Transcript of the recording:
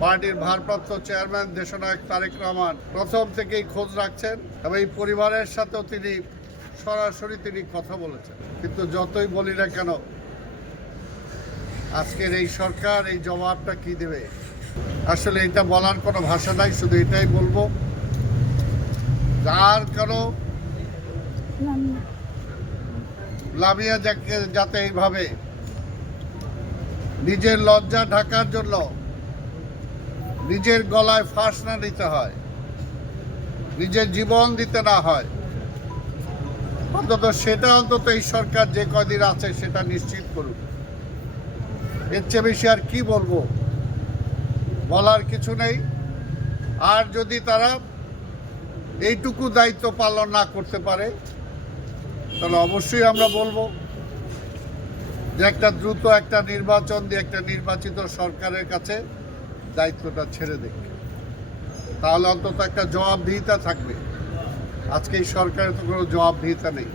পার্টির ভারপ্রাপ্ত চেয়ারম্যান দেশনায়ক তারেক রহমান প্রথম থেকেই খোঁজ রাখছেন এবং এই পরিবারের সাথেও তিনি সরাসরি কথা বলেছেন। কিন্তু যতই বলি না কেন, আজকের এই সরকার এই জবাবটা কি দেবে? আসলে এটা বলার কোনো ভাষা নাই। শুধু এটাই বলবো, আর কারো লামিয়া যাতে এইভাবে নিজের লজ্জা ঢাকার জন্য নিজের গলায় ফাঁস না নিতে হয়, নিজের জীবন দিতে না হয়, সেটা অন্তত এই সরকার যে কদিন আছে সেটা নিশ্চিত করুক। এর চেয়ে বেশি আর কি বলবো? বলার কিছু নেই। আর যদি তারা এইটুকু দায়িত্ব পালন না করতে পারে, তাহলে অবশ্যই আমরা বলবো যে দ্রুত একটা নির্বাচন দিয়ে একটা নির্বাচিত সরকারের কাছে দায়িত্বটা ছেড়ে দেবে। তাহলে অন্তত একটা জবাবদিহিতা থাকবে। আজকে এই সরকারের তো কোনো জবাবদিহিতা নেই।